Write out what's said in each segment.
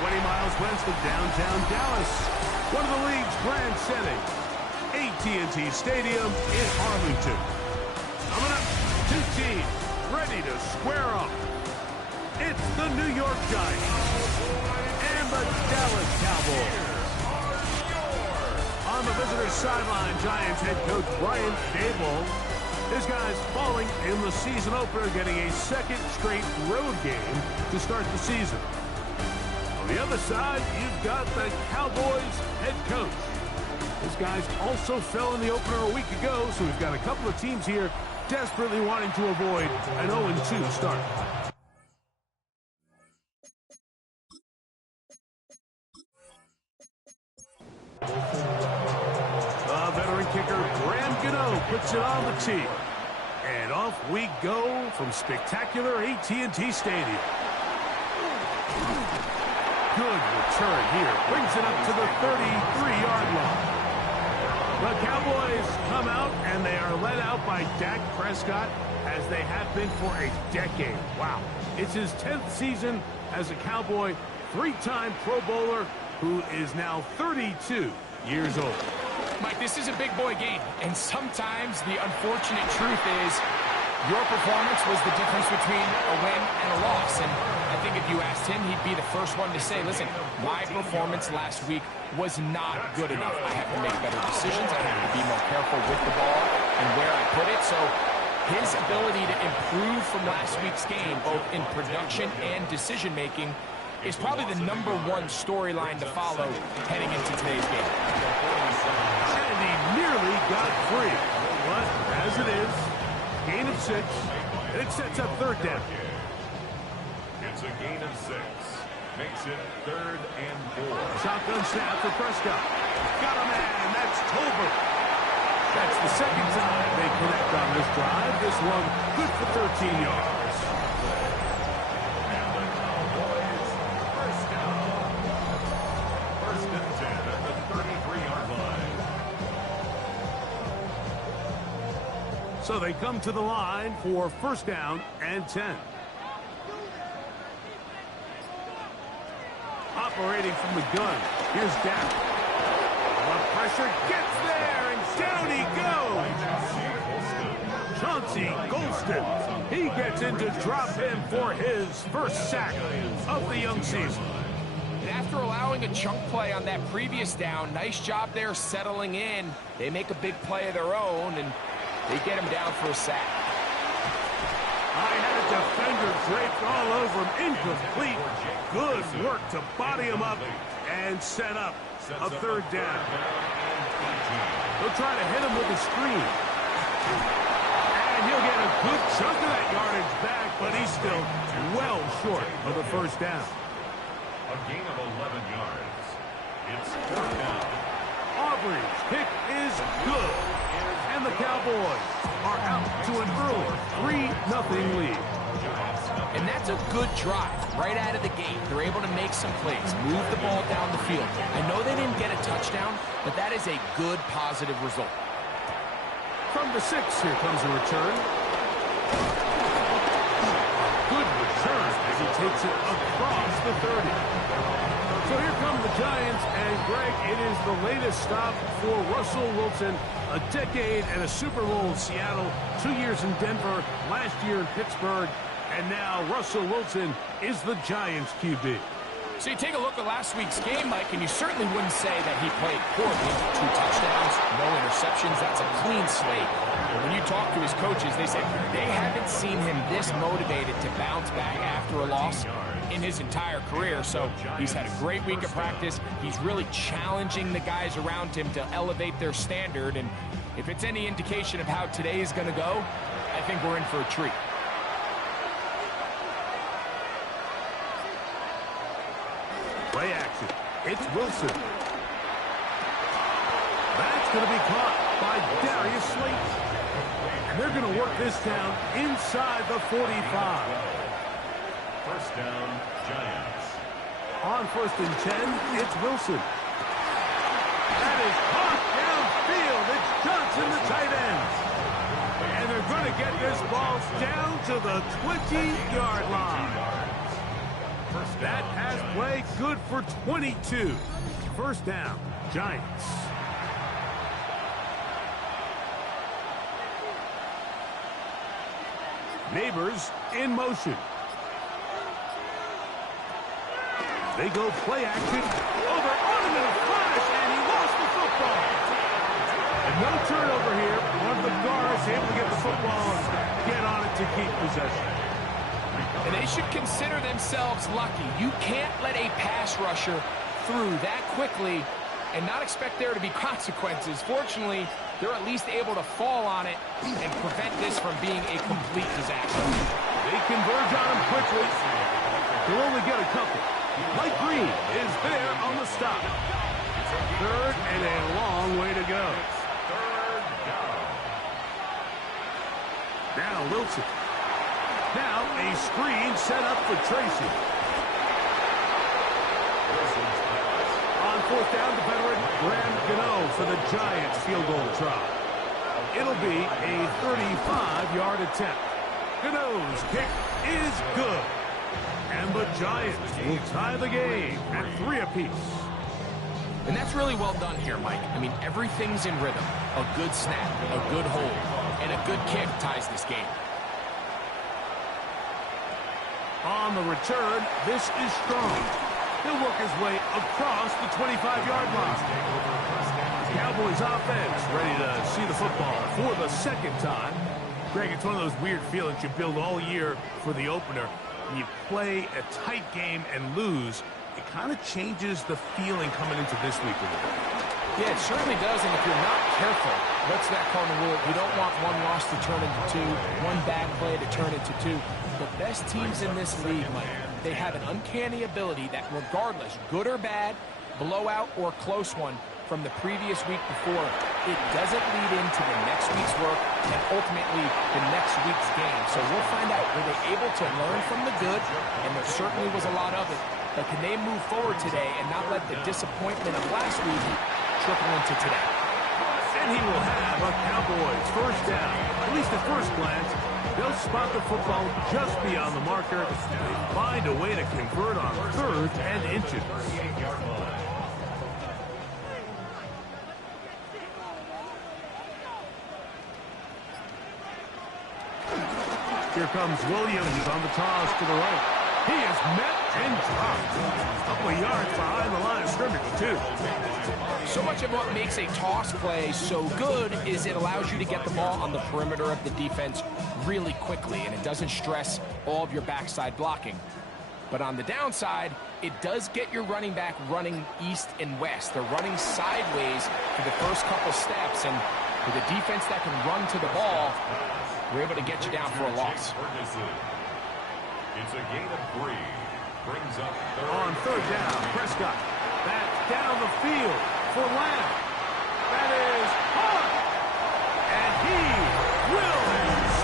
20 miles west of downtown Dallas. One of the league's grand settings, AT&T Stadium in Arlington. Coming up, two teams ready to square up. It's the New York Giants and the Dallas Cowboys. On the visitor's sideline, Giants head coach Brian Daboll. His guys falling in the season opener, getting a second straight road game to start the season. On the other side, you've got the Cowboys head coach. His guys also fell in the opener a week ago, so we've got a couple of teams here desperately wanting to avoid an 0-2 start. The veteran kicker, Graham Gano, puts it on the tee. And off we go from spectacular AT&T Stadium. Good return here. Brings it up to the 33-yard line. The Cowboys come out, and they are led out by Dak Prescott, as they have been for a decade. Wow. It's his 10th season as a Cowboy, three-time Pro Bowler, who is now 32 years old. Mike, this is a big boy game, and sometimes the unfortunate truth is your performance was the difference between a win and a loss. And I think if you asked him, he'd be the first one to say, listen, my performance last week was not good enough. I have to make better decisions. I have to be more careful with the ball and where I put it. So his ability to improve from last week's game, both in production and decision-making, is probably the #1 storyline to follow heading into today's game. And he nearly got free. But as it is, gain of 6, and it sets up third down. It's a gain of 6. Makes it 3rd and 4. Shotgun snap for Prescott. Got a man. That's Tolbert. That's the second time they connect on this drive. This one good for 13 yards. And the Cowboys first down. 1st and 10 at the 33-yard line. So they come to the line for 1st down and 10. Operating from the gun. Here's Dak. The pressure gets there, and down he goes. Chauncey Golston. He gets in to drop him for his first sack of the young season. And after allowing a chunk play on that previous down, nice job there settling in. They make a big play of their own, and they get him down for a sack. I had a defender draped all over him. Incomplete. Good work to body him up and set up a 3rd down. He'll try to hit him with a screen. And he'll get a good chunk of that yardage back, but he's still well short of the 1st down. A gain of 11 yards. It's 4th down. Aubrey's kick is good. And the Cowboys are out to an early 3-0 lead. And that's a good drive right out of the gate. They're able to make some plays, move the ball down the field. I know they didn't get a touchdown, but that is a good, positive result. From the 6, here comes a return. Good return as he takes it across the 30. So here come the Giants, and Greg, it is the latest stop for Russell Wilson. A decade and a Super Bowl in Seattle, 2 years in Denver, last year in Pittsburgh, and now Russell Wilson is the Giants QB. So you take a look at last week's game, Mike, and you certainly wouldn't say that he played poorly. 2 touchdowns, no interceptions. That's a clean slate. And when you talk to his coaches, they say they haven't seen him this motivated to bounce back after a loss in his entire career. So he's had a great week of practice. He's really challenging the guys around him to elevate their standard. And if it's any indication of how today is going to go, I think we're in for a treat. Play action. It's Wilson. That's going to be caught by Darius Slayton. And they're going to work this down inside the 45. 1st down, Giants. On 1st and 10, it's Wilson. That is caught downfield. It's Johnson, the tight end. And they're going to get this ball down to the 20-yard line. That pass play good for 22. First down, Giants. Neighbors in motion. They go play action. Over on him in a flash, and he lost the football. And no turnover here. One of the guards able to get the football and get on it to keep possession. And they should consider themselves lucky. You can't let a pass rusher through that quickly and not expect there to be consequences. Fortunately, they're at least able to fall on it and prevent this from being a complete disaster. They converge on him quickly. They'll only get a couple. Mike Green is there on the stop. Third and a long way to go. Now Wilson. Now a screen set up for Tracy. On fourth down, the veteran Graham Gano for the Giants field goal try. It'll be a 35-yard attempt. Gano's kick is good. And the Giants will tie the game at 3 apiece. And that's really well done here, Mike. I mean, everything's in rhythm. A good snap, a good hold, and a good kick ties this game. On the return, this is strong. He'll work his way across the 25-yard line. Cowboys offense ready to see the football for the second time. Greg, it's one of those weird feelings you build all year for the opener. When you play a tight game and lose, it kind of changes the feeling coming into this week a little bit. Yeah, it certainly does, and if you're not careful, what's that cardinal rule? You don't want one loss to turn into 2, one bad play to turn into 2. The best teams in this league, Mike, they have an uncanny ability that regardless, good or bad, blowout or close one from the previous week before, it doesn't lead into the next week's work and ultimately the next week's game. So we'll find out, were they able to learn from the good? And there certainly was a lot of it. But can they move forward today and not let the disappointment of last week trickle into today? And he will have a Cowboys first down. At least at first glance, they'll spot the football just beyond the marker. They find a way to convert on 3rd and inches. Here comes Williams on the toss to the right. He is met and dropped. A couple of yards behind the line of scrimmage, too. So much of what makes a toss play so good is it allows you to get the ball on the perimeter of the defense really quickly, and it doesn't stress all of your backside blocking. But on the downside, it does get your running back running east and west. They're running sideways for the first couple steps, and with a defense that can run to the ball, we're able to get you down for a loss. It's a gain of 3. Brings up on 3rd down, Prescott back down the field for Lamb. That is hard. And he will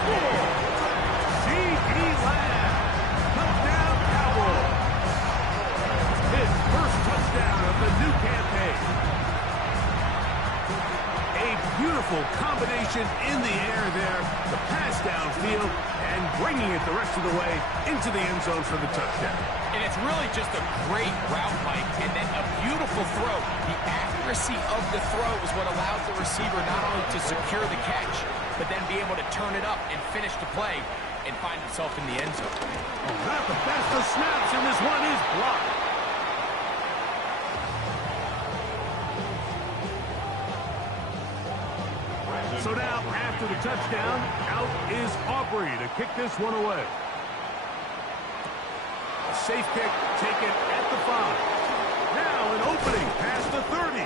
score. C.D. Lamb. Touchdown, Cowboys. His first touchdown of the new campaign. A beautiful combination in the air there. The pass downfield and bringing it the rest of the way into the end zone for the touchdown. And it's really just a great route, Mike, and then a beautiful throw. The accuracy of the throw is what allows the receiver not only to secure the catch, but then be able to turn it up and finish the play and find himself in the end zone. Oh, not the best of snaps, and this one is blocked. So now, after the touchdown, out is Aubrey to kick this one away. A safe kick taken at the 5. Now an opening past the 30.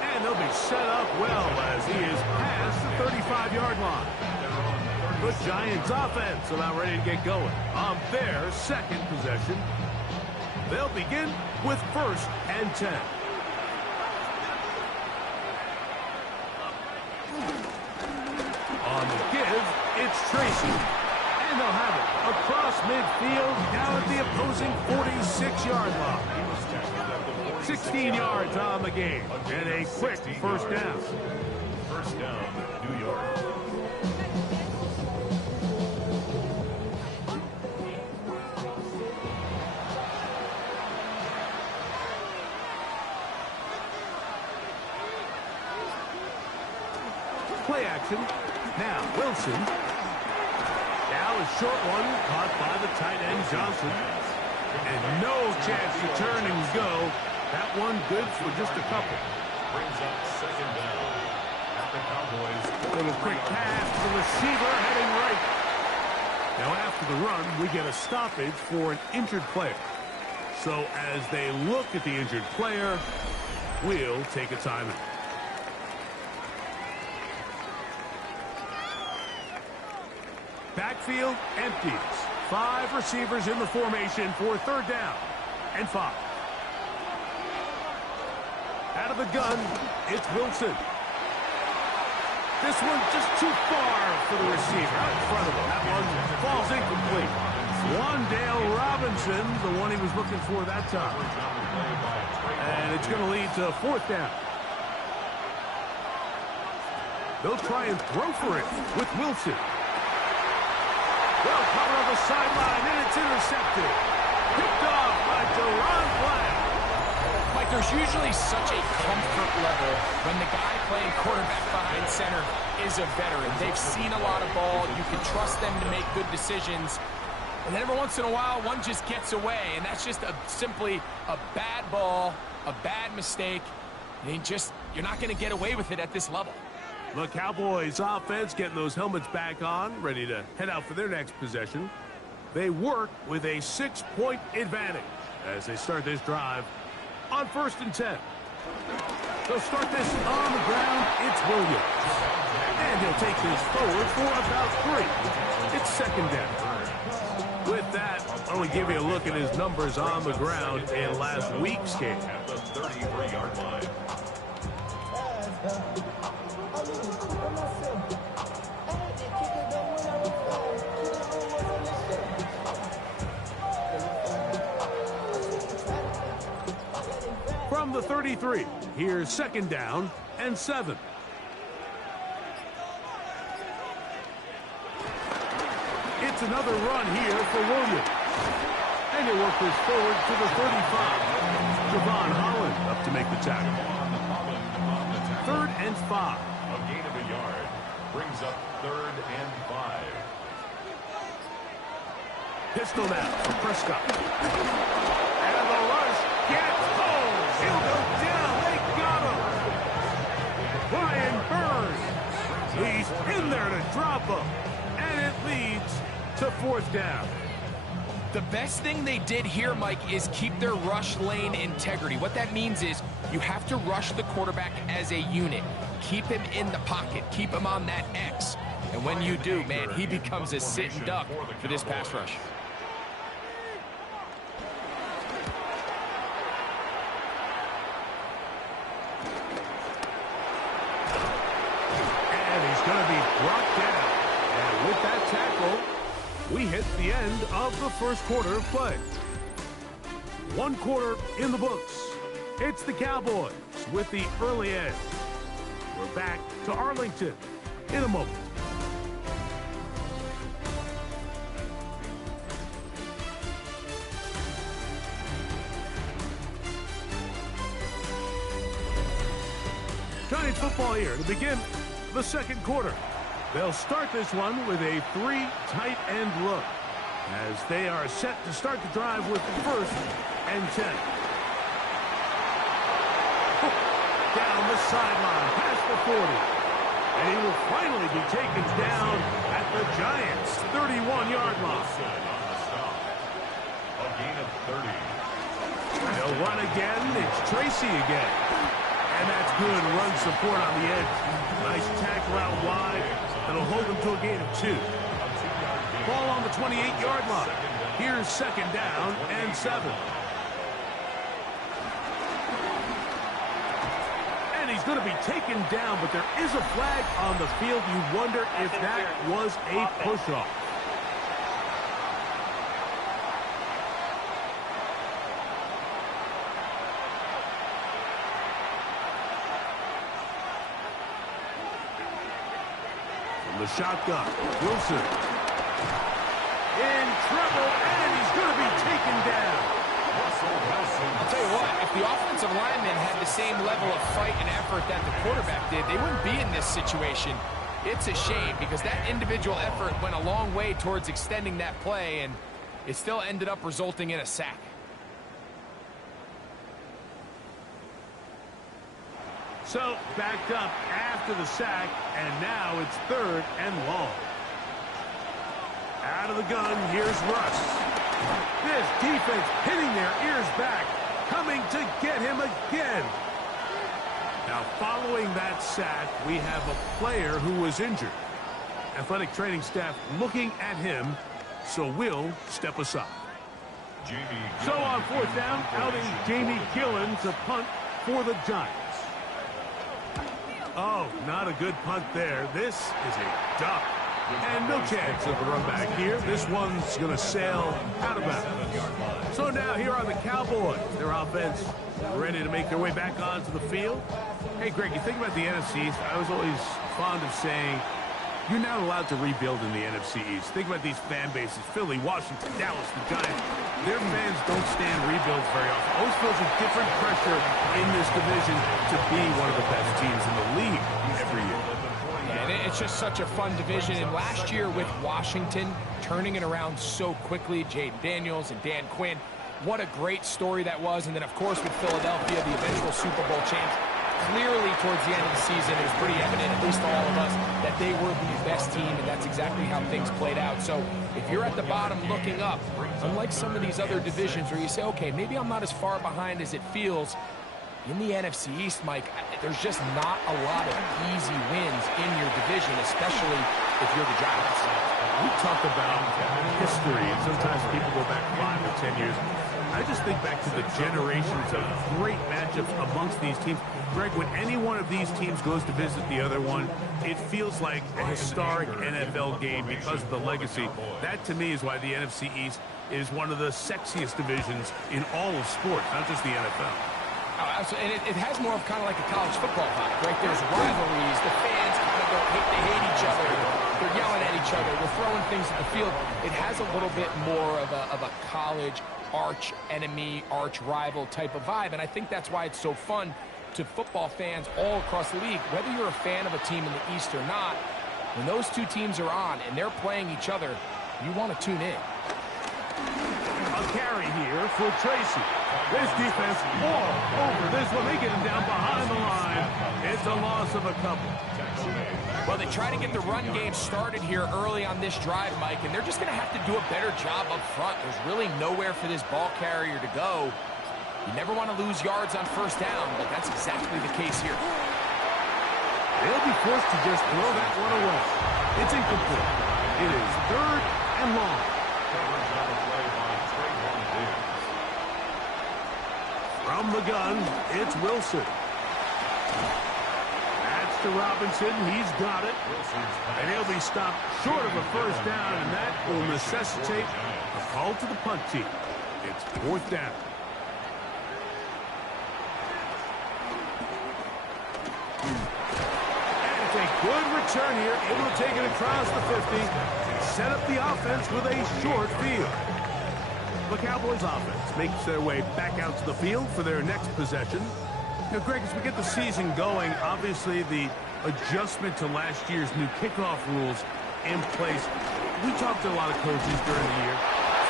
And they'll be set up well as he is past the 35-yard line. The Giants offense are now ready to get going on their second possession. They'll begin with 1st and 10. On the give, it's Tracy. And they'll have it across midfield down at the opposing 46-yard line. 16 yards on the game and a quick first down. First down, New York. play action. Now, Wilson. Now a short one caught by the tight end, Johnson. And no chance to turn and go. That one good for just a couple. Brings up second down at the Cowboys. Little quick pass to the receiver heading right. Now after the run, we get a stoppage for an injured player. So as they look at the injured player, we'll take a timeout. Backfield empties. 5 receivers in the formation for third down and 5. Out of the gun, it's Wilson. This one just too far for the receiver. Out in front of him. That one falls incomplete. Wandale Robinson, the one he was looking for that time. And it's going to lead to 4th down. They'll try and throw for it with Wilson. Well covered on the sideline, and it's intercepted. Picked off by Deron Black. Mike, there's usually such a comfort level when the guy playing quarterback behind center is a veteran. They've seen a lot of ball. You can trust them to make good decisions. And then every once in a while, one just gets away, and that's just simply a bad ball, a bad mistake. And you're not going to get away with it at this level. The Cowboys offense getting those helmets back on, ready to head out for their next possession. They work with a 6-point advantage as they start this drive on 1st and 10. They'll start this on the ground. It's Williams. And he'll take this forward for about 3. It's 2nd down. With that, I want to give you a look at his numbers on the ground in last week's game. At the 33-yard line. From the 33, here's 2nd down and 7. It's another run here for Williams. And he'll work this forward to the 35. Javon Holland up to make the tackle. 3rd and 5. A gain of a yard. Brings up 3rd and 5. Pistol now for Prescott. And the rush gets home. He'll go down. They got him. Brian Burns. He's in there to drop him. And it leads to 4th down. The best thing they did here, Mike, is keep their rush lane integrity. What that means is you have to rush the quarterback as a unit. Keep him in the pocket. Keep him on that X. And when you do, man, he becomes a sitting duck for this pass rush. And he's going to be brought down. And with that tackle, we hit the end of the 1st quarter of play. 1 quarter in the books. It's the Cowboys with the early edge. We're back to Arlington in a moment. Giants football here to begin the 2nd quarter. They'll start this one with a 3 tight end look as they are set to start the drive with 1st and 10. Down the sideline, past the 40. And he will finally be taken down at the Giants' 31-yard line. A gain of 30. They'll run again. It's Tracy again. And that's good run support on the edge. Nice tackle out wide. That'll hold them to a gain of 2. Ball on the 28-yard line. Here's 2nd down and 7. And he's going to be taken down, but there is a flag on the field. You wonder if that was a push-off. The shotgun, Wilson in trouble, and he's going to be taken down. I'll tell you what, if the offensive linemen had the same level of fight and effort that the quarterback did, they wouldn't be in this situation. It's a shame because that individual effort went a long way towards extending that play, and it still ended up resulting in a sack. So, backed up after the sack, and now it's 3rd and long. Out of the gun, here's Russ. This defense hitting their ears back, coming to get him again. Now, following that sack, we have a player who was injured. Athletic training staff looking at him, so we'll step aside. So on 4th down, out is Jamie Gillen to punt for the Giants. Oh, not a good punt there. This is a duck. And no chance of a run back here. This one's going to sail out of bounds. So now here are the Cowboys. Their offense ready to make their way back onto the field. Hey, Greg, you think about the NFC East. I was always fond of saying you're not allowed to rebuild in the NFC East. Think about these fan bases. Philly, Washington, Dallas, the Giants. Their fans don't stand rebuilds very often. Always feels a different pressure in this division to be one of the best teams in the league every year. And it's just such a fun division. And last year with Washington turning it around so quickly, Jaden Daniels and Dan Quinn, what a great story that was. And then, of course, with Philadelphia, the eventual Super Bowl champs, clearly towards the end of the season, it was pretty evident, at least to all of us, that they were the best team, and that's exactly how things played out. So if you're at the bottom looking up, unlike some of these other divisions where you say, okay, maybe I'm not as far behind as it feels, in the NFC East, Mike, there's just not a lot of easy wins in your division, especially if you're the Giants. We talk about history, and sometimes people go back 5 or 10 years. I just think back to the generations of great matchups amongst these teams. Greg, when any one of these teams goes to visit the other one, it feels like a historic NFL game because of the legacy. That, to me, is why the NFC East is one of the sexiest divisions in all of sports, not just the NFL. Oh, absolutely. And it has more of kind of like a college football vibe, right? There's rivalries. The fans kind of they hate each other. They're yelling at each other. They're throwing things at the field. It has a little bit more of a college arch enemy, arch rival type of vibe. And I think that's why it's so fun to football fans all across the league. Whether you're a fan of a team in the East or not, when those two teams are on and they're playing each other, you want to tune in. A carry here for Tracy. This defense all over this one. They get him down behind the line. It's a loss of a couple. Well, they try to get the run game started here early on this drive, Mike, and they're just going to have to do a better job up front. There's really nowhere for this ball carrier to go. You never want to lose yards on 1st down, but that's exactly the case here. They'll be forced to just throw that one away. It's incomplete. It is 3rd and long. From the gun, it's Wilson. That's to Robinson. He's got it. And he'll be stopped short of a 1st down, and that will necessitate a call to the punt team. It's 4th down. And it's a good return here. Able to take it across the 50 and set up the offense with a short field. The Cowboys offense makes their way back out to the field for their next possession. Now, Greg, as we get the season going, obviously the adjustment to last year's new kickoff rules in place. We talked to a lot of coaches during the year.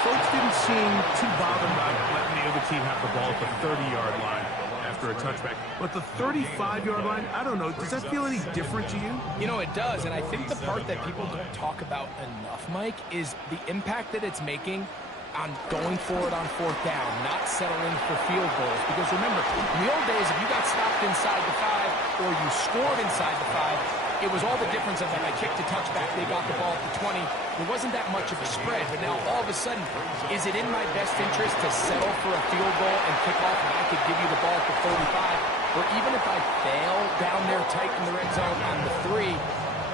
Folks didn't seem too bothered about letting the other team have the ball at the 30-yard line after a touchback. But the 35-yard line, I don't know, does that feel any different to you? You know, it does, and I think the part that people don't talk about enough, Mike, is the impact that it's making on going forward on 4th down, not settling for field goals. Because remember, in the old days, if you got stopped inside the 5 or you scored inside the 5, it was all the difference of if I kicked a touchback, they got the ball at the 20. There wasn't that much of a spread. But now, all of a sudden, is it in my best interest to settle for a field goal and kick off when I could give you the ball at the 35? Or even if I fail down there tight in the red zone on the 3,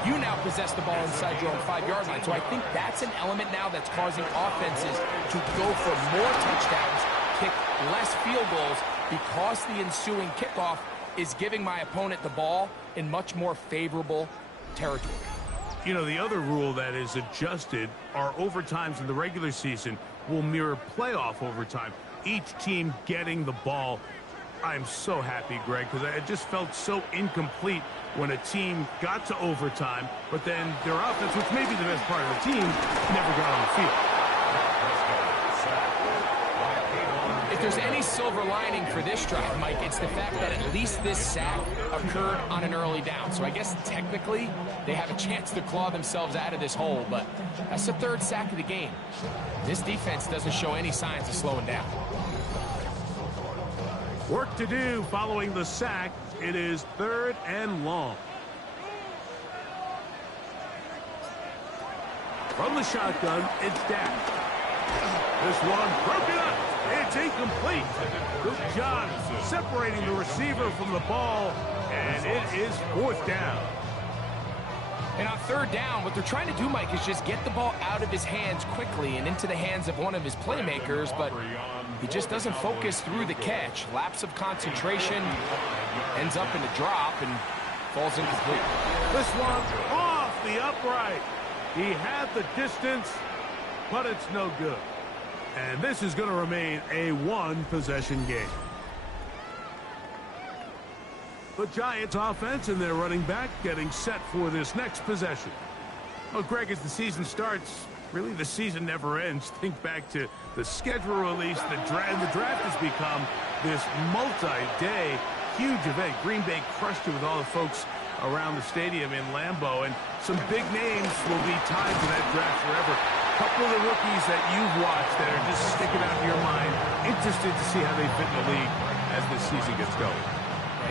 you now possess the ball inside your own 5-yard line. So I think that's an element now that's causing offenses to go for more touchdowns, kick less field goals, because the ensuing kickoff is giving my opponent the ball in much more favorable territory. You know, the other rule that is adjusted are overtimes in the regular season will mirror playoff overtime. Each team getting the ball I'm so happy, Greg, because it just felt so incomplete when a team got to overtime, but then their offense, which may be the best part of the team, never got on the field. If there's any silver lining for this drive, Mike, it's the fact that at least this sack occurred on an early down. So I guess technically they have a chance to claw themselves out of this hole, but that's the third sack of the game. This defense doesn't show any signs of slowing down. Work to do following the sack. It is 3rd and long. From the shotgun, it's Dak. This one broken up. It's incomplete. Good job separating the receiver from the ball, and it is 4th down. And on 3rd down, what they're trying to do, Mike, is just get the ball out of his hands quickly and into the hands of one of his playmakers, but he just doesn't focus through the catch. Lapse of concentration, ends up in a drop, and falls incomplete. This one off the upright. He had the distance, but it's no good. And this is going to remain a one-possession game. The Giants offense and their running back getting set for this next possession. Well, Greg, as the season starts, really the season never ends. Think back to the schedule release, the draft has become this multi-day huge event. Green Bay crushed it with all the folks around the stadium in Lambeau, and some big names will be tied to that draft forever. A couple of the rookies that you've watched that are just sticking out in your mind, interested to see how they fit in the league as this season gets going.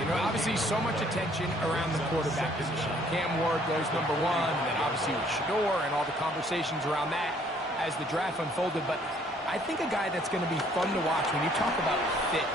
You know, obviously so much attention around the quarterback position. Cam Ward goes #1, and then obviously with Shador and all the conversations around that as the draft unfolded. But I think a guy that's going to be fun to watch when you talk about fit,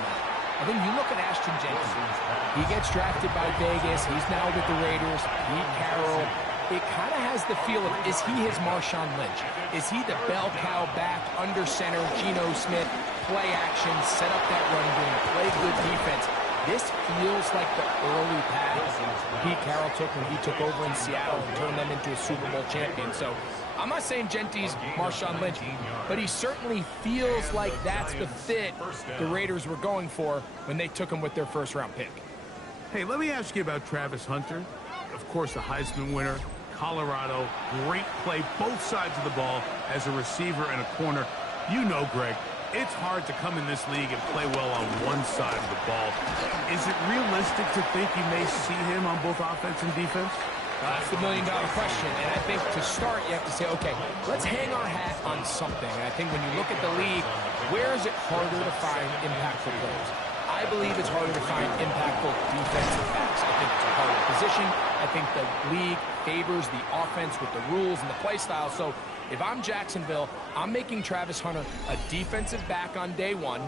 I think you look at Ashton Jenkins. He gets drafted by Vegas. He's now with the Raiders. Pete Carroll. It kind of has the feel of, is he his Marshawn Lynch? Is he the bell cow back under center, Geno Smith, play action, set up that run game, play good defense? This feels like the early path Pete Carroll took when he took over in Seattle and turned them into a Super Bowl champion. So I'm not saying Genty's Marshawn Lynch, but he certainly feels like that's the fit the Raiders were going for when they took him with their first-round pick. Hey, let me ask you about Travis Hunter. Of course, a Heisman winner, Colorado, great play, both sides of the ball as a receiver and a corner. You know, Greg, it's hard to come in this league and play well on one side of the ball. Is it realistic to think you may see him on both offense and defense? That's the million-dollar question, and I think to start, you have to say, okay, let's hang our hat on something. And I think when you look at the league, where is it harder to find impactful players? I believe it's harder to find impactful defensive backs. I think it's a harder position. I think the league favors the offense with the rules and the play style. So if I'm Jacksonville, I'm making Travis Hunter a defensive back on day one,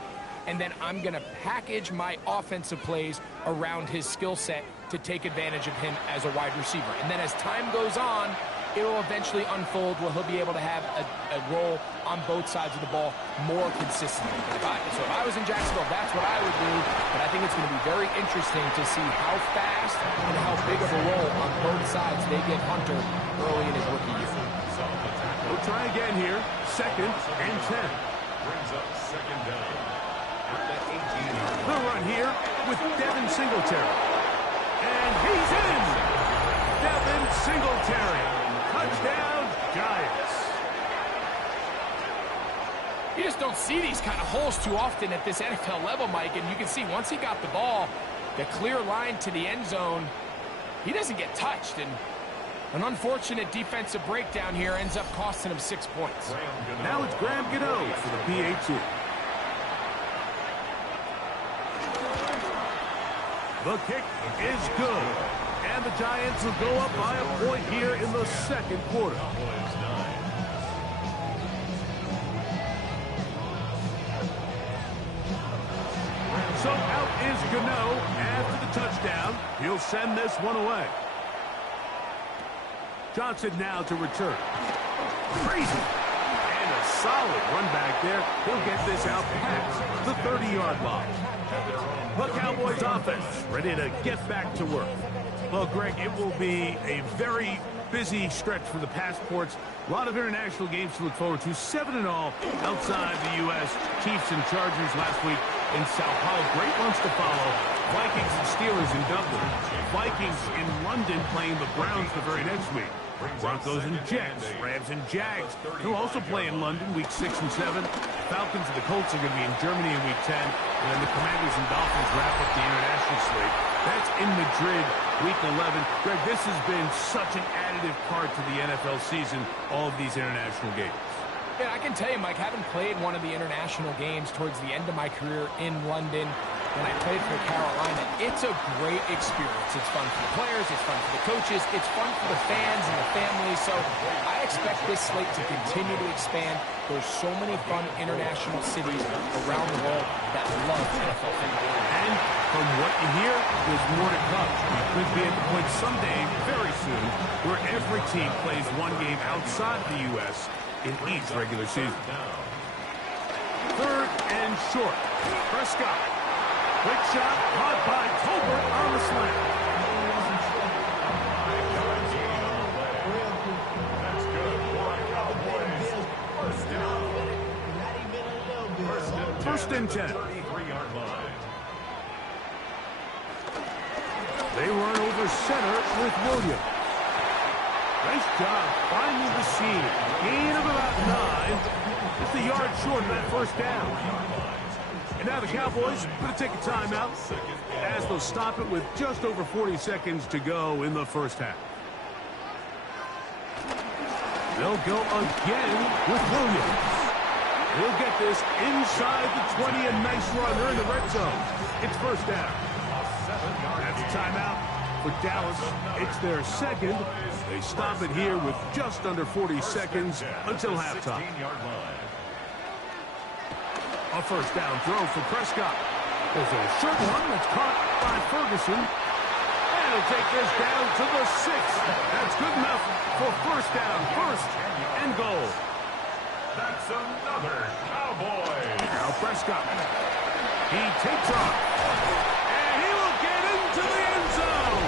and then I'm going to package my offensive plays around his skill set to take advantage of him as a wide receiver. And then as time goes on, it'll eventually unfold where he'll be able to have a role on both sides of the ball more consistently. So if I was in Jacksonville, that's what I would do. But I think it's going to be very interesting to see how fast and how big of a role on both sides they give Hunter early in his rookie year. We'll try again here. 2nd and 10. Brings up 2nd down. At 18. The run here with Devin Singletary. And he's in! Devin Singletary. Touchdown, Giants. You just don't see these kind of holes too often at this NFL level, Mike. And you can see once he got the ball, the clear line to the end zone, he doesn't get touched. And an unfortunate defensive breakdown here ends up costing him 6 points. Now it's Graham Gano for the PAT. The kick is good. And the Giants will go up by a point here in the 2nd quarter. So out is Gano after the touchdown. He'll send this one away. Johnson now to return. Crazy. And a solid run back there. He'll get this out past the 30-yard line. The Cowboys offense ready to get back to work. Well, Greg, it will be a very busy stretch for the passports. A lot of international games to look forward to. 7-0 outside the U.S. Chiefs and Chargers last week. in Sao Paulo. Great ones to follow. Vikings and Steelers in Dublin. Vikings in London playing the Browns the very next week. Broncos and Jets, Rams and Jags, who also play in London week 6 and 7. Falcons and the Colts are going to be in Germany in week 10. And then the Commanders and Dolphins wrap up the international slate. That's in Madrid week 11. Greg, this has been such an additive part to the NFL season, all of these international games. Yeah, I can tell you, Mike, having played one of the international games towards the end of my career in London, when I played for Carolina, it's a great experience. It's fun for the players, it's fun for the coaches, it's fun for the fans and the families. So I expect this slate to continue to expand. There's so many fun international cities around the world that love NFL football. And from what you hear, there's more to come. We could be at the point someday, very soon, where every team plays one game outside the U.S. in each regular season. 3rd and short. Prescott. Quick shot, caught by Tolbert on the slant. That's good for Cowboys. First and 10. 33-yard line. They run over center with Williams. Nice job finding the seam. Gain of about 9. Just a yard short of that first down. And now the Cowboys going to take a timeout as they'll stop it with just over 40 seconds to go in the first half. They'll go again with Williams. He'll get this inside the 20, a nice run. They're in the red zone. It's first down. That's a timeout for Dallas. It's their second. They stop it here with just under 40 seconds until halftime. A first down throw for Prescott. There's a short one that's caught by Ferguson. And he'll take this down to the 6. That's good enough for first down. First and goal. That's another Cowboy. Now Prescott. He takes off. And he will get into the end zone.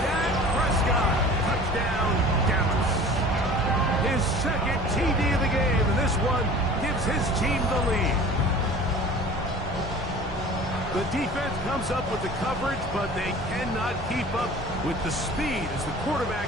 Dak Prescott. Touchdown, Dallas. His second TD of the game. And this one gives his team the lead. The defense comes up with the coverage, but they cannot keep up with the speed as the quarterback.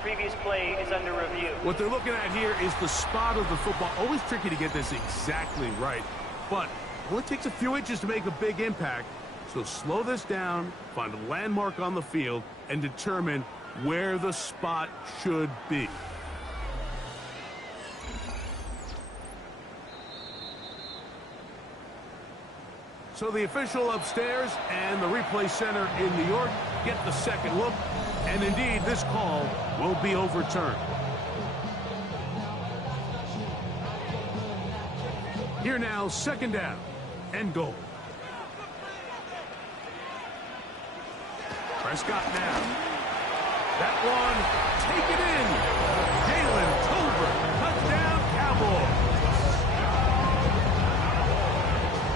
Previous play is under review. What they're looking at here is the spot of the football. Always tricky to get this exactly right, but it only takes a few inches to make a big impact. So slow this down, find a landmark on the field, and determine where the spot should be. So the official upstairs and the replay center in New York get the second look, and indeed this call will be overturned. Here now, second down and goal. Prescott now. That one, take it in. Jalen Tolbert, touchdown Cowboys.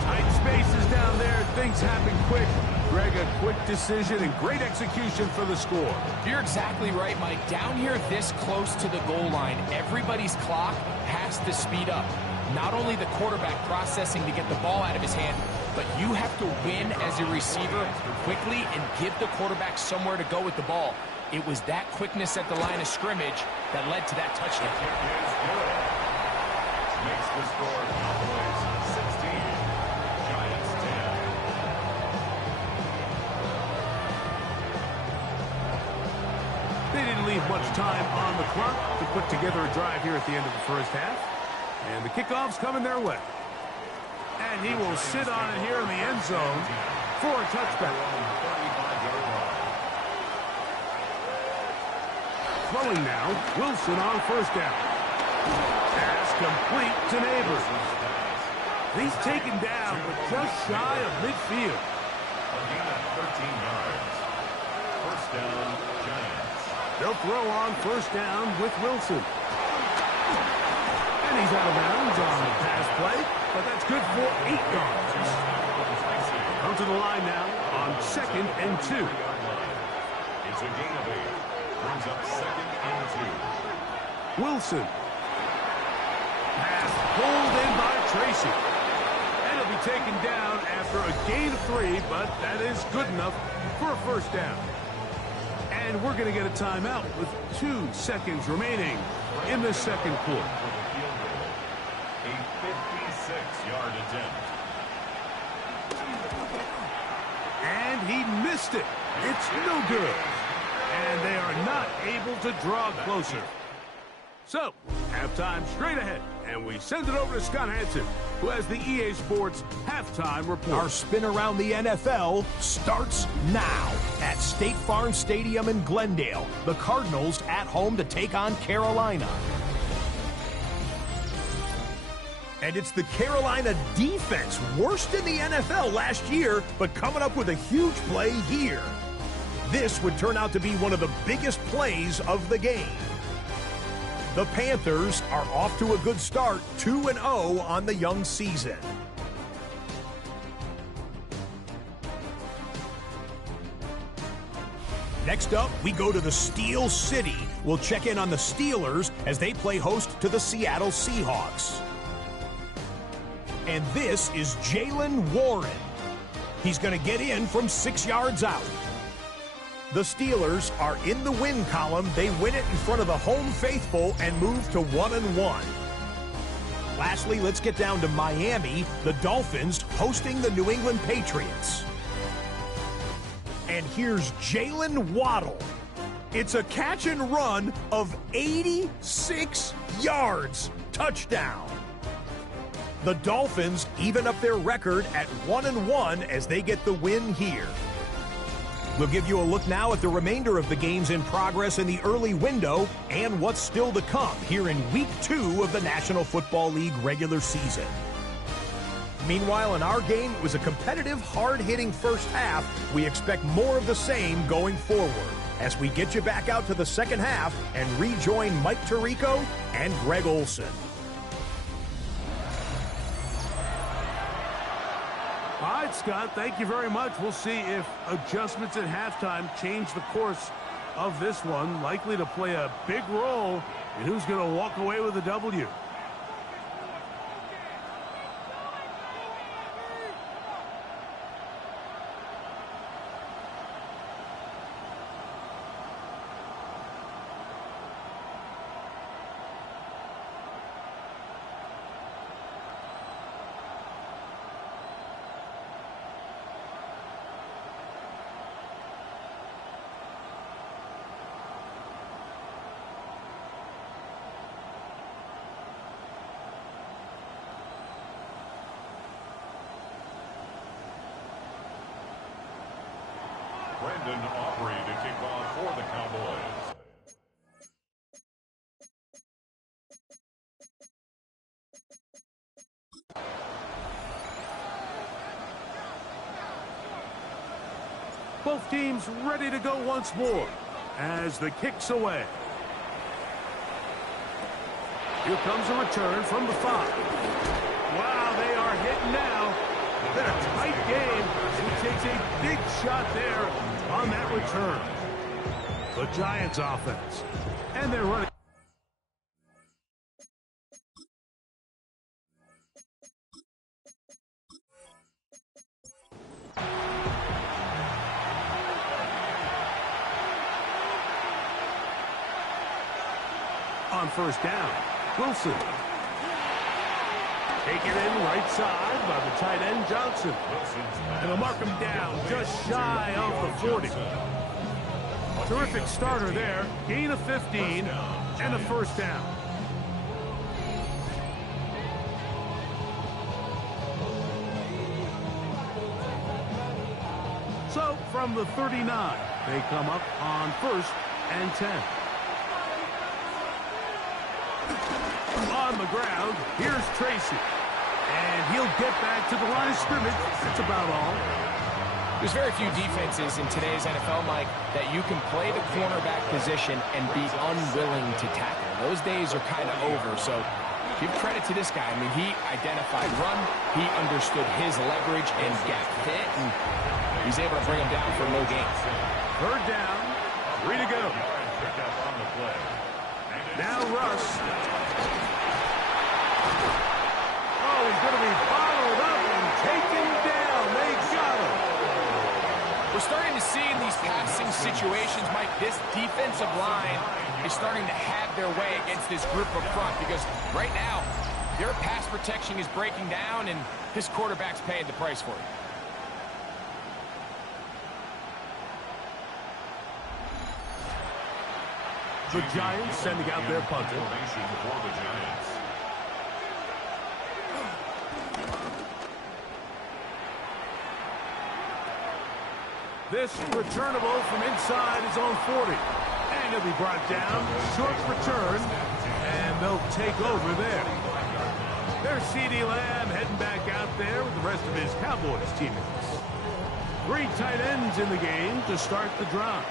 Tight spaces down there, things happen quick. Greg, a quick decision and great execution for the score. You're exactly right, Mike. Down here this close to the goal line, everybody's clock has to speed up. Not only the quarterback processing to get the ball out of his hand, but you have to win as a receiver quickly and give the quarterback somewhere to go with the ball. It was that quickness at the line of scrimmage that led to that touchdown. Makes the score Cowboys 16, Giants 10. They didn't leave much time on the clock to put together a drive here at the end of the first half. And the kickoff's coming their way. And he will sit on it here in the end zone for a touchback. Throwing now, Wilson on first down. Pass complete to Neighbors. He's taken down, but just shy of midfield. A gain of 13 yards. First down, Giants. They'll throw on first down with Wilson. And he's out of bounds on the pass play, but that's good for 8 yards. Come to the line now on 2nd and 2. It's a gain of 8. Brings up 2nd and 2. Wilson. pass pulled in by Tracy. And he'll be taken down after a gain of 3, but that is good enough for a first down. And we're going to get a timeout with 2 seconds remaining in the second quarter. A 56-yard attempt. And he missed it. It's no good. And they are not able to draw closer. So, halftime straight ahead. And we send it over to Scott Hansen, who has the EA Sports halftime report. Our spin around the NFL starts now at State Farm Stadium in Glendale. The Cardinals at home to take on Carolina. And it's the Carolina defense, worst in the NFL last year, but coming up with a huge play here. This would turn out to be one of the biggest plays of the game. The Panthers are off to a good start, 2-0 on the young season. Next up, we go to the Steel City. We'll check in on the Steelers as they play host to the Seattle Seahawks. And this is Jaylen Warren. He's going to get in from 6 yards out. The Steelers are in the win column. They win it in front of the home faithful and move to 1-1. Lastly, let's get down to Miami. The Dolphins hosting the New England Patriots. And here's Jalen Waddle. It's a catch and run of 86 yards. Touchdown. The Dolphins even up their record at 1-1 as they get the win here. We'll give you a look now at the remainder of the games in progress in the early window and what's still to come here in Week 2 of the National Football League regular season. Meanwhile, in our game, it was a competitive, hard-hitting first half. We expect more of the same going forward as we get you back out to the second half and rejoin Mike Tirico and Greg Olson. All right, Scott, thank you very much. We'll see if adjustments at halftime change the course of this one. Likely to play a big role in who's going to walk away with a W. Brandon Aubrey to kick off for the Cowboys. Both teams ready to go once more as the kick's away. Here comes a return from the 5. Wow, they are hitting now. Been a tight game. He takes a big shot there on that return. The Giants offense. And they're running. On first down, Wilson. Taken in right side by the tight end, Johnson. And they'll mark him down just shy of the 40. Terrific starter there. Gain of 15 and a first down. So from the 39, they come up on 1st and 10. On the ground, here's Tracy. And he'll get back to the line of scrimmage. That's about all. There's very few defenses in today's NFL, Mike, that you can play the cornerback position and be unwilling to tackle. Those days are kind of over, so give credit to this guy. I mean, he identified run, he understood his leverage and gap fit, and he's able to bring him down for no gain. Third down, 3 to go. Now Russ. situations, Mike, this defensive line is starting to have their way against this group up front because right now, their pass protection is breaking down, and this quarterback's paying the price for it. The Giants sending out their punter. For the Giants. This returnable from inside his own 40. And he'll be brought down. Short return. And they'll take over there. There's C.D. Lamb heading back out there with the rest of his Cowboys teammates. 3 tight ends in the game to start the drive.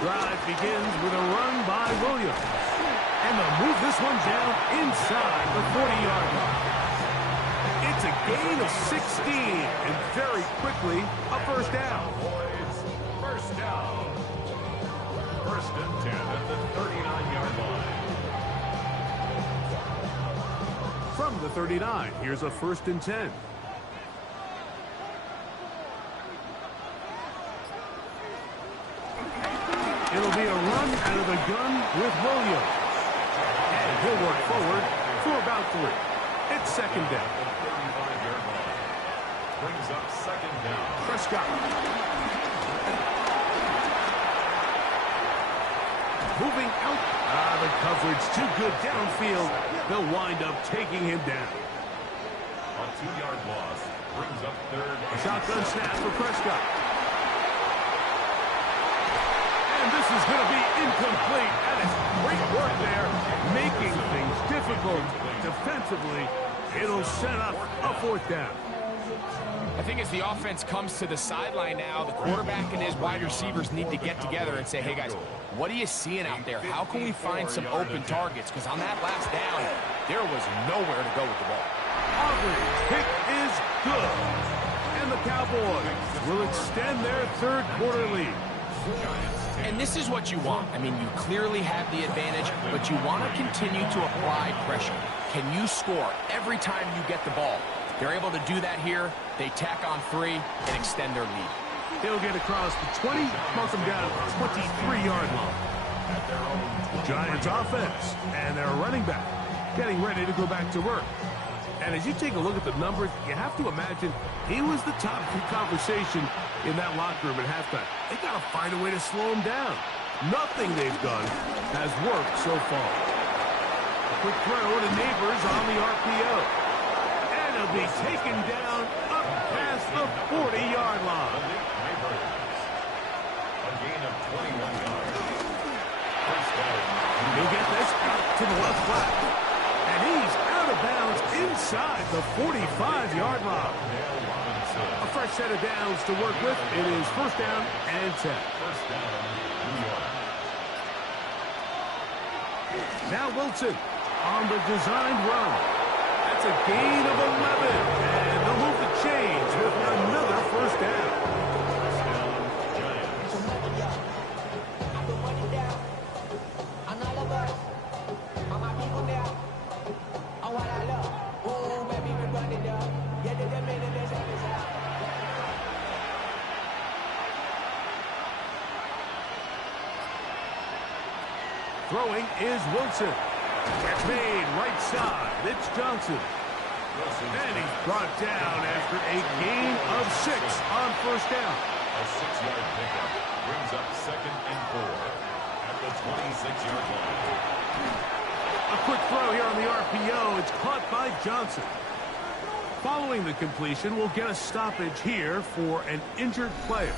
Drive begins with a run by Williams. And they'll move this one down inside the 40-yard line. It's a gain of 16, and very quickly, a first down. First down. First and 10 at the 39-yard line. From the 39, here's a first and 10. It'll be a run out of the gun with Williams. And he'll work forward for about 3. It's second down. Brings up second down. Prescott. Moving out. The coverage too good downfield. They'll wind up taking him down. A 2-yard loss. Brings up third. Shotgun snap for Prescott. And this is going to be incomplete. And it's great work there, making things difficult defensively. It'll set up a fourth down. I think as the offense comes to the sideline now, the quarterback and his wide receivers need to get together and say, hey, guys, what are you seeing out there? How can we find some open targets? Because on that last down, there was nowhere to go with the ball. Auburn's kick is good. And the Cowboys will extend their third-quarter lead. And this is what you want. I mean, you clearly have the advantage, but you want to continue to apply pressure. Can you score every time you get the ball? They're able to do that here. They tack on 3 and extend their lead. He'll get across the 20, mark them down at the 23-yard line. Giants offense and their running back getting ready to go back to work. And as you take a look at the numbers, you have to imagine he was the top conversation in that locker room at halftime. They got to find a way to slow him down. Nothing they've done has worked so far. A quick throw to Neighbors on the RPO. And he'll be taken down up past the 40-yard line. A gain of 21 yards. First down. He'll get this out to the left flat. And he's out of bounds inside the 45-yard line. A fresh set of downs to work with. It is first down and 10. First down, New York. Now Wilson on the designed run. That's a gain of 11. And they'll move the chains with another first down. Throwing is Wilson. It's made right side. It's Johnson. And he's brought down after a gain of 6 on first down. A 6-yard pickup brings up second and 4 at the 26-yard line. A quick throw here on the RPO. It's caught by Johnson. Following the completion, we'll get a stoppage here for an injured player.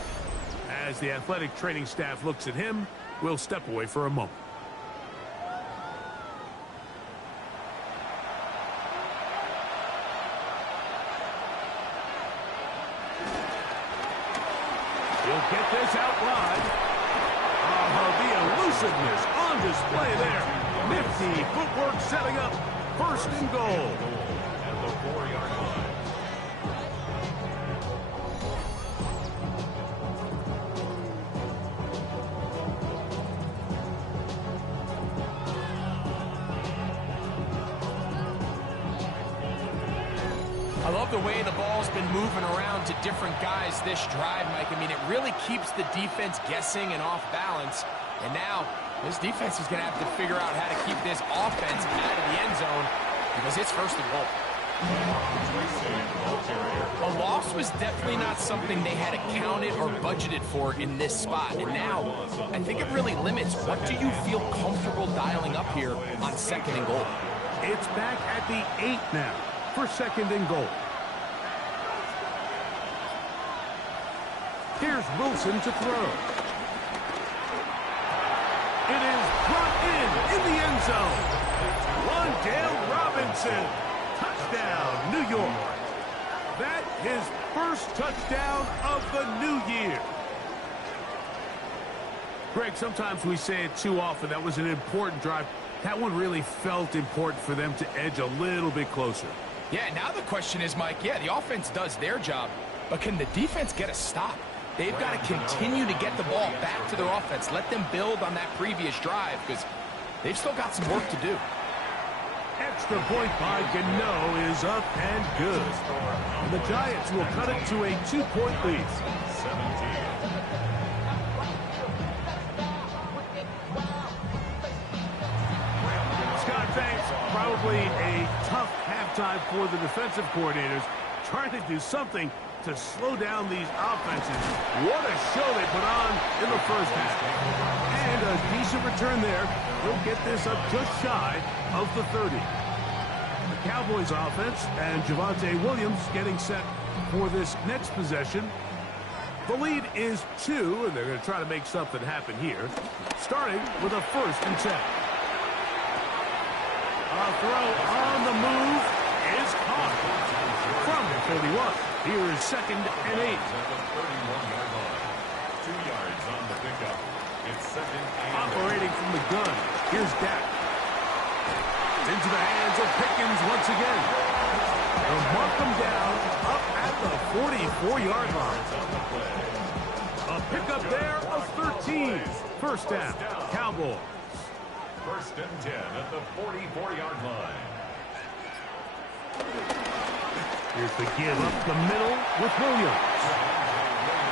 As the athletic training staff looks at him, we'll step away for a moment. He'll get this out wide. The elusiveness on display there. Nifty footwork setting up first and goal. At the 4-yard line. I love the way the ball's been moving around to different guys this drive, Mike. I mean, it really keeps the defense guessing and off balance. And now, this defense is going to have to figure out how to keep this offense out of the end zone because it's first and goal. A loss was definitely not something they had accounted or budgeted for in this spot. And now, I think it really limits what do you feel comfortable dialing up here on second and goal. It's back at the 8 now for second and goal. Here's Wilson to throw. It is brought in the end zone. Wandale Robinson. Touchdown, New York. That his first touchdown of the new year. Greg, sometimes we say it too often. That was an important drive. That one really felt important for them to edge a little bit closer. Yeah, now the question is, Mike, yeah, the offense does their job, but can the defense get a stop? They've got to continue to get the ball back to their offense. Let them build on that previous drive because they've still got some work to do. Extra point by Gano is up and good. And the Giants will cut it to a 2-point lead. 17. Scott, thanks. Probably a tough halftime for the defensive coordinators, trying to do something to slow down these offenses. What a show they put on in the first half. And a decent return there. He'll get this up just shy of the 30. The Cowboys offense and Javonte Williams getting set for this next possession. The lead is 2, and they're going to try to make something happen here, starting with a 1st and 10. A throw on the move is caught from the 31. Here is 2nd and 8. At the 31-yard line. 2 yards on the pickup. It's 2nd and Operating from the gun. Here's Dak. Into the hands of Pickens once again. They'll mark them down up at the 44-yard line. A pickup there of 13. First down, Cowboys. 1st and 10 at the 44-yard line. Here's the give up the middle with Williams.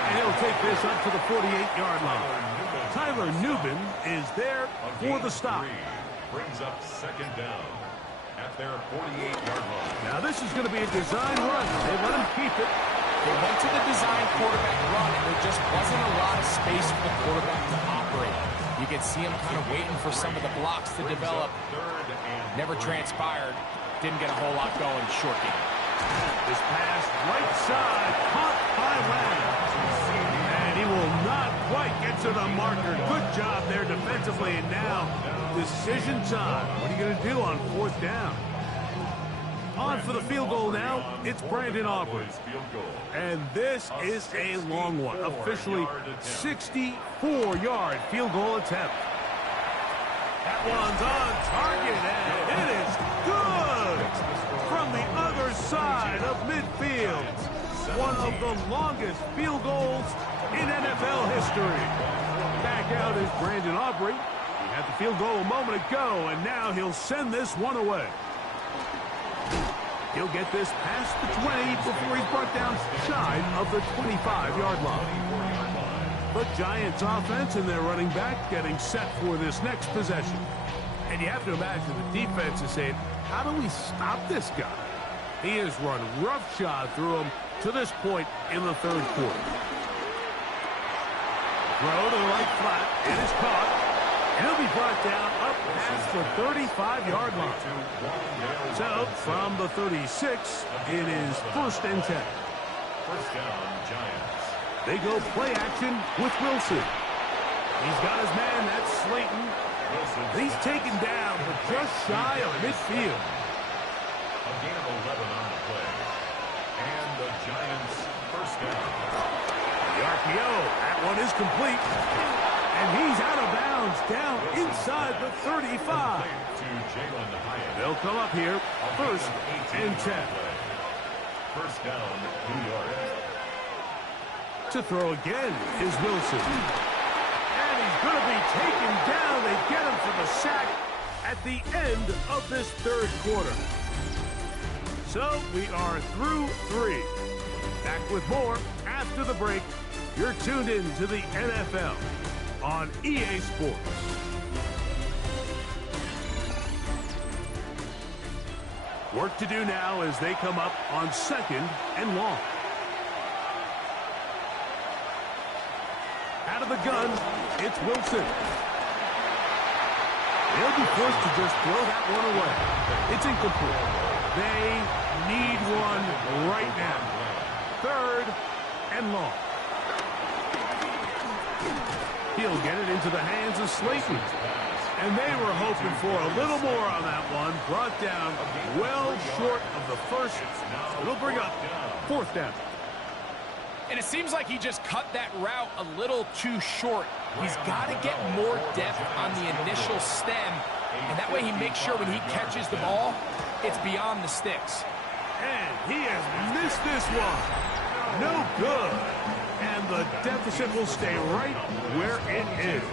And he'll take this up to the 48-yard line. Tyler Nubin is there for the stop. Brings up 2nd down at their 48-yard line. Now this is going to be a design run. They let him keep it. They went to the design quarterback run, and there just wasn't a lot of space for the quarterback to operate. You can see him kind of waiting for some of the blocks to develop. Never transpired. Didn't get a whole lot going short game. This pass right side caught by Lamb. And he will not quite get to the marker. Good job there defensively. And now decision time. What are you going to do on 4th down? On for the field goal now. It's Brandon Aubrey. And this is a long one. Officially 64-yard field goal attempt. That one's on target, and it is good from the other side of midfield. One of the longest field goals in NFL history. Back out is Brandon Aubrey. He had the field goal a moment ago, and now he'll send this one away. He'll get this past the 20 before he's brought down shy of the 25-yard line. The Giants offense and their running back getting set for this next possession. And you have to imagine the defense is saying, how do we stop this guy? He has run roughshod through him to this point in the 3rd quarter. Throw to the right flat. It is caught. And he'll be brought down up past the 35-yard line. So, from the 36, it is 1st and 10. 1st down, Giants. They go play action with Wilson. He's got his man, that's Slayton. He's taken down, but just shy of midfield. A gain of 11 on the play. And the Giants' 1st down. The RPO, that one is complete. And he's out of bounds, down inside the 35. They'll come up here, 1st and 10. 1st down, New York. To throw again is Wilson. And he's going to be taken down. They get him for the sack at the end of this 3rd quarter. So we are through 3. Back with more after the break. You're tuned in to the NFL on EA Sports. Work to do now as they come up on 2nd and long. Out of the gun, it's Wilson. They'll be forced to just throw that one away. It's incomplete. They need one right now. 3rd and long. He'll get it into the hands of Slayton. And they were hoping for a little more on that one. Brought down well short of the first. It'll bring up 4th down. And it seems like he just cut that route a little too short. He's got to get more depth on the initial stem. And that way he makes sure when he catches the ball, it's beyond the sticks. And he has missed this one. No good. And the deficit will stay right where it is.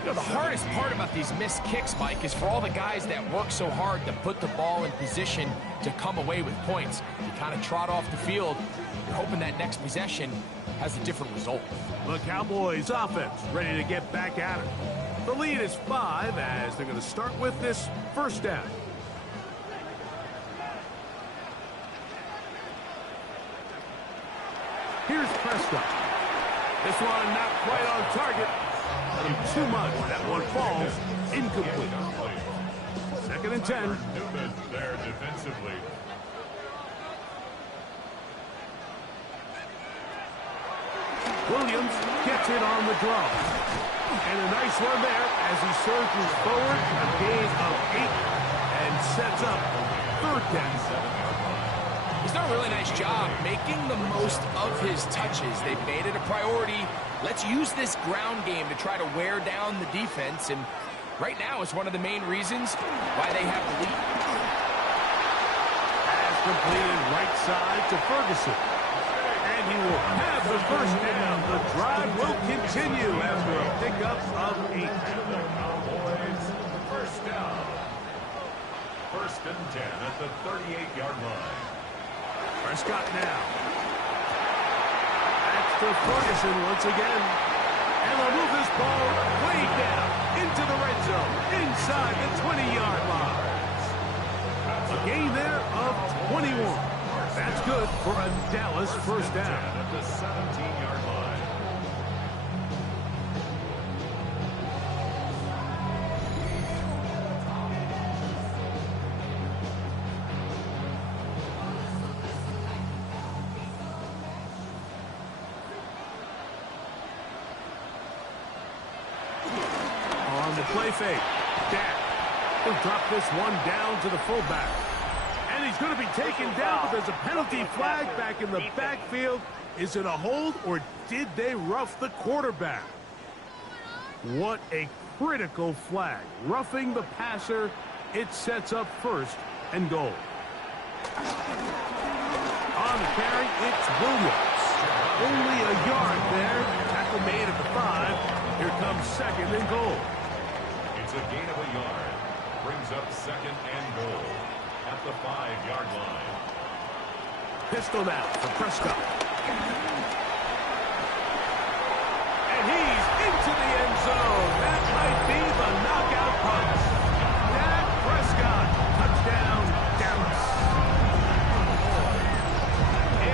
You know, the hardest part about these missed kicks, Mike, is for all the guys that work so hard to put the ball in position to come away with points. You kind of trot off the field. You're hoping that next possession has a different result. The Cowboys offense ready to get back at it. The lead is 5 as they're going to start with this 1st down. Here's Prescott. This one not quite on target. Too much. That one falls incomplete. 2nd and 10. Newman there defensively. Williams gets it on the draw. And a nice run there as he surges forward. A gain of 8 and sets up 3rd down. He's done a really nice job making the most of his touches. They've made it a priority. Let's use this ground game to try to wear down the defense. And right now it's one of the main reasons why they have the lead. Pass completed right side to Ferguson. And he will have the 1st down. The drive will continue after a pickup of 8. Cowboys, 1st down. 1st and 10 at the 38-yard line. Prescott now. That's to Ferguson once again. And they'll move this ball way down into the red zone, inside the 20-yard line. A gain there of 21. That's good for a Dallas 1st down. At the 17-yard line. On the play fake, Dak will drop this one down to the fullback. And he's going to be taken down, but there's a penalty flag back in the backfield. Is it a hold, or did they rough the quarterback? What a critical flag. Roughing the passer, it sets up 1st and goal. On the carry, it's Williams. Only a yard there. Tackle made at the 5. Here comes 2nd and goal. It's a gain of a yard. Brings up 2nd and goal at the 5-yard line. Pistol now for Prescott. And he's into the end zone. That might be the knockout punch. Dak Prescott, touchdown, Dallas.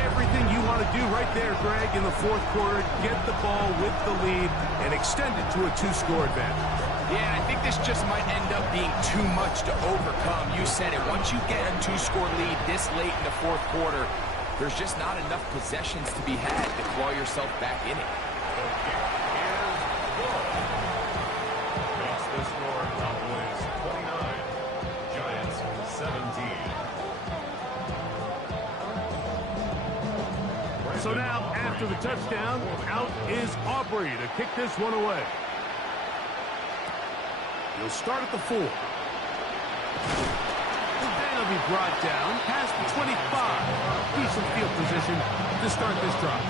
Everything you want to do right there, Greg, in the 4th quarter. Get the ball with the lead and extend it to a 2-score advantage. Yeah, I think this just might end up being too much to overcome. You said it. Once you get a 2-score lead this late in the 4th quarter, there's just not enough possessions to be had to claw yourself back in it. Makes the score Cowboys 29, Giants 17. So now, after the touchdown, out is Aubrey to kick this one away. He'll start at the 4. And he'll be brought down past the 25. Decent field position to start this drive.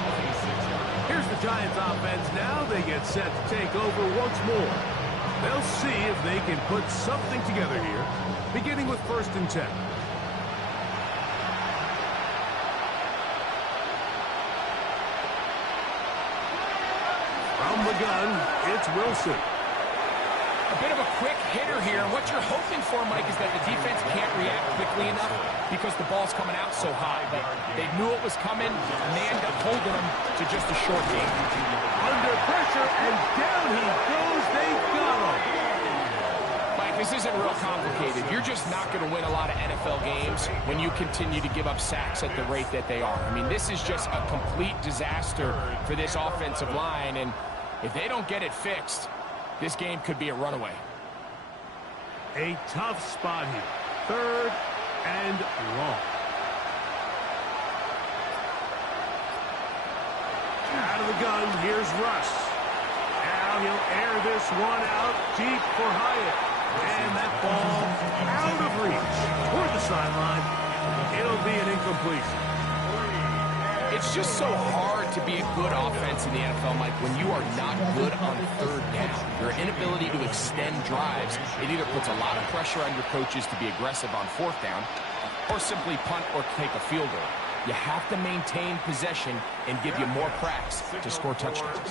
Here's the Giants offense now. They get set to take over once more. They'll see if they can put something together here, beginning with 1st and 10. From the gun, it's Wilson. A bit of a quick hitter here. What you're hoping for, Mike, is that the defense can't react quickly enough because the ball's coming out so hot. But they knew it was coming, and they ended up holding them to just a short game. Under pressure, and down he goes. They got him. Mike, this isn't real complicated. You're just not going to win a lot of NFL games when you continue to give up sacks at the rate that they are. I mean, this is just a complete disaster for this offensive line, and if they don't get it fixed, this game could be a runaway. A tough spot here. Third and long. Out of the gun, here's Russ. Now he'll air this one out deep for Hyatt. And that ball out of reach toward the sideline. It'll be an incompletion. It's just so hard to be a good offense in the NFL, Mike, when you are not good on third down. Your inability to extend drives, it either puts a lot of pressure on your coaches to be aggressive on fourth down or simply punt or take a field goal. You have to maintain possession and give you more cracks to score touchdowns.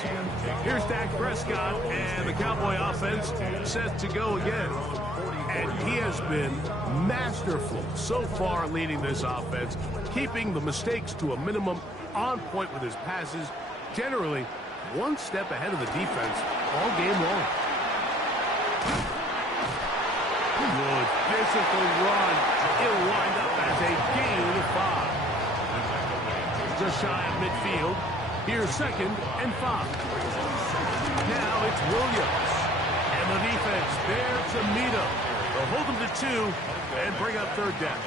Here's Dak Prescott, and the Cowboy offense set to go again. And he has been masterful so far leading this offense, keeping the mistakes to a minimum, on point with his passes, generally one step ahead of the defense all game long. Good physical run. It'll wind up as a gain of 5. Just shy of midfield. Here's 2nd and 5. Now it's Williams. And the defense there to meet him. They'll hold him to 2 and bring up third down.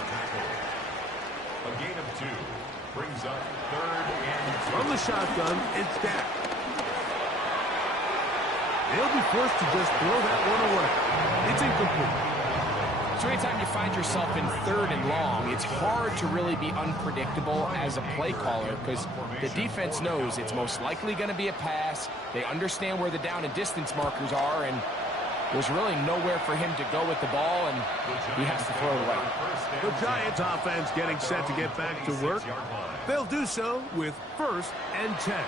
A gain of 2 brings up third and 2. From the shotgun, it's Dak. They'll be forced to just throw that one away. It's incomplete. So anytime you find yourself in third and long, it's hard to really be unpredictable as a play caller because the defense knows it's most likely going to be a pass. They understand where the down and distance markers are, and there's really nowhere for him to go with the ball, and he has to throw it away. The Giants offense getting set to get back to work. They'll do so with 1st and 10.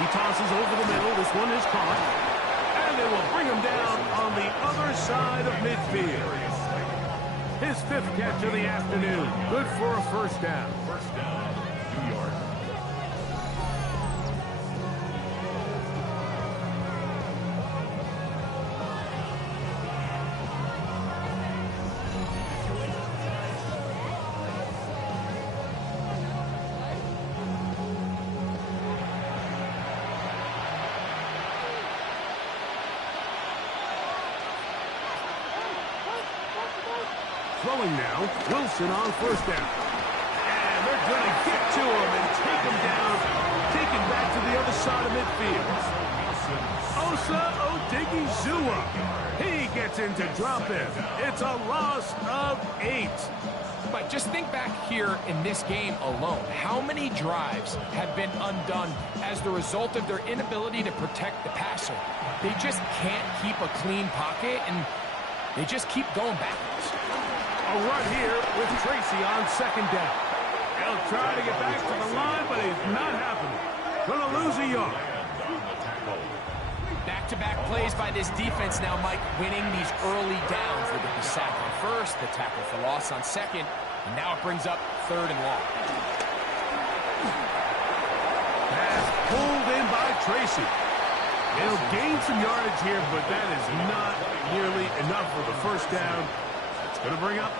He tosses over the middle. This one is caught. And they will bring him down on the other side of midfield. His 5th catch of the afternoon. Good for a first down. First down, New York. Throwing now, Wilson on first down. And they're going to get to him and take him down, take him back to the other side of midfield. Osa Odigizua. He gets into drop in. It's a loss of 8. But just think back here in this game alone. How many drives have been undone as the result of their inability to protect the passer? They just can't keep a clean pocket, and they just keep going backwards. A run here with Tracy on 2nd down. He'll try to get back to the line, but he's not happening. Gonna lose a yard. Back-to-back plays by this defense now, Mike, winning these early downs. They get the sack on 1st, the tackle for loss on 2nd, and now it brings up 3rd and long. Pass pulled in by Tracy. He'll gain some yardage here, but that is not nearly enough for the first down. Going to bring up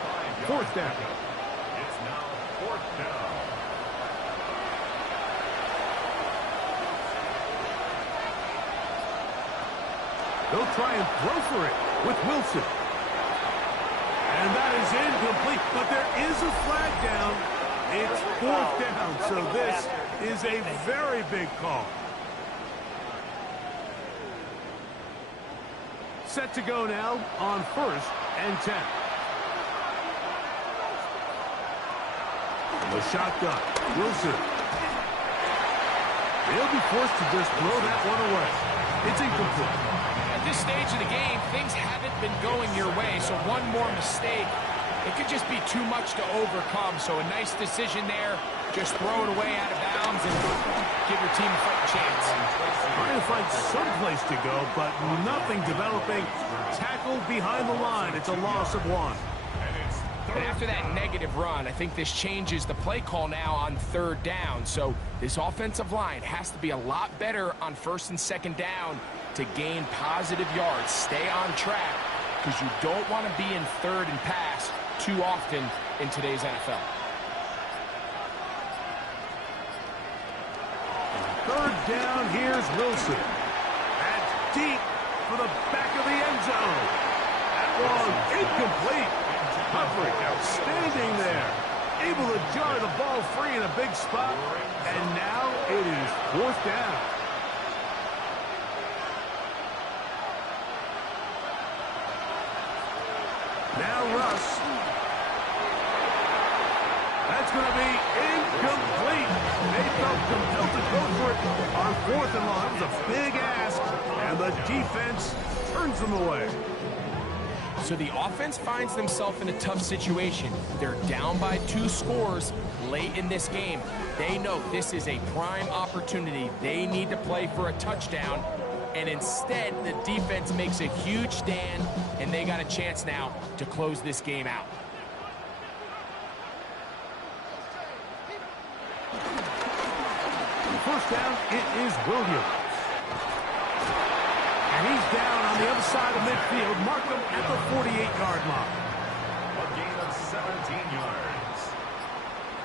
4th down. It's now 4th down. They'll try and throw for it with Wilson. And that is incomplete, but there is a flag down. It's 4th down, so this is a very big call. Set to go now on 1st and 10. The shotgun. Wilson. They'll be forced to just throw that one away. It's incomplete. At this stage of the game, things haven't been going your way, so one more mistake, it could just be too much to overcome. So a nice decision there. Just throw it away out of bounds and give your team a fighting chance. Trying to find someplace to go, but nothing developing. Tackled behind the line. It's a loss of 1. And after that negative run, I think this changes the play call now on 3rd down. So this offensive line has to be a lot better on 1st and 2nd down to gain positive yards. Stay on track, because you don't want to be in 3rd and pass too often in today's NFL. 3rd down, here's Wilson. That's deep for the back of the end zone. That one incomplete. Coverage outstanding there. Able to jar the ball free in a big spot. And now it is 4th down. Now Russ. That's going to be incomplete. They felt compelled to go for it on 4th and long. It was a big ask, and the defense turns them away. So the offense finds themselves in a tough situation. They're down by 2 scores late in this game. They know this is a prime opportunity. They need to play for a touchdown. And instead, the defense makes a huge stand, and they got a chance now to close this game out. First down, it is Williams. And he's down on the other side of midfield. Mark him at the 48-yard line. A gain of 17 yards.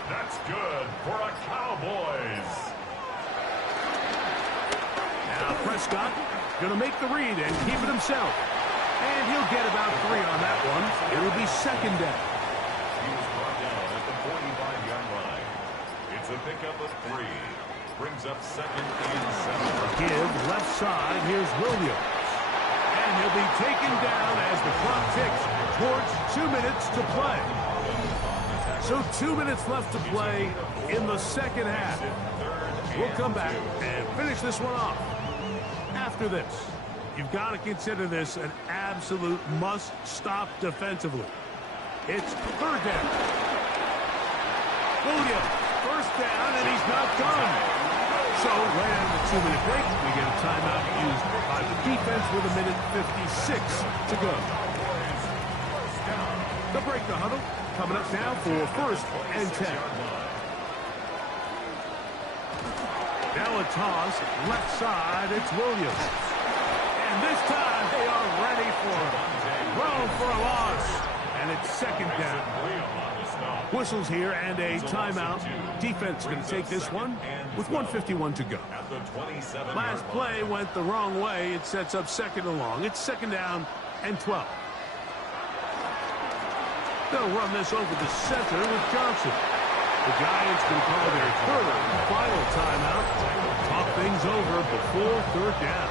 That's good for a Cowboys. Now Prescott going to make the read and keep it himself. And he'll get about 3 on that one. It will be 2nd down. He was brought down at the 45-yard line. It's a pickup of 3. Brings up 2nd and 7. Give left side. Here's Williams. And he'll be taken down as the clock ticks towards 2 minutes to play. So 2 minutes left to play in the 2nd half. We'll come back and finish this one off. After this, you've got to consider this an absolute must-stop defensively. It's 3rd down. Williams, 1st down, and he's not done. So, right after the 2-minute break, we get a timeout used by the defense with 1:56 to go. The break, the huddle, coming up now for 1st and 10. Now a toss, left side, it's Williams. And this time, they are ready for it. Thrown for a loss, and it's 2nd down. Whistles here and a timeout. Defense going to take this one with 1:51 to go. Last play went the wrong way. It sets up 2nd and long. It's 2nd down and 12. They'll run this over the center with Johnson. The Giants can call their 3rd and final timeout. Talk things over before 3rd down.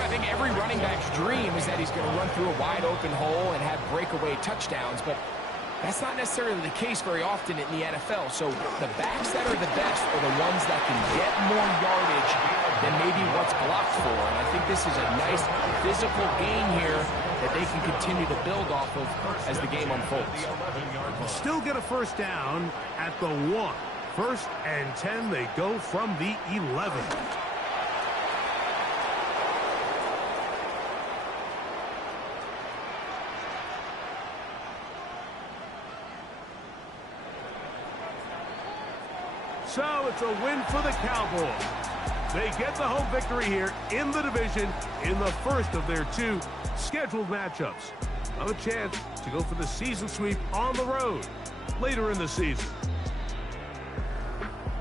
I think every running back's dream is that he's going to run through a wide open hole and have breakaway touchdowns, but that's not necessarily the case very often in the NFL. So the backs that are the best are the ones that can get more yardage than maybe what's blocked for. And I think this is a nice physical gain here that they can continue to build off of as the game unfolds. Still get a 1st down at the 1. 1st and 10, they go from the 11. So it's a win for the Cowboys. They get the home victory here in the division in the 1st of their 2 scheduled matchups. Have a chance to go for the season sweep on the road later in the season.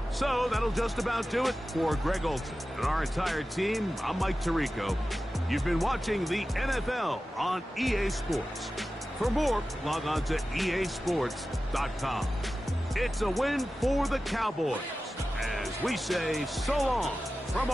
So that'll just about do it for Greg Olson and our entire team. I'm Mike Tirico. You've been watching the NFL on EA Sports. For more, log on to easports.com. It's a win for the Cowboys as we say so long from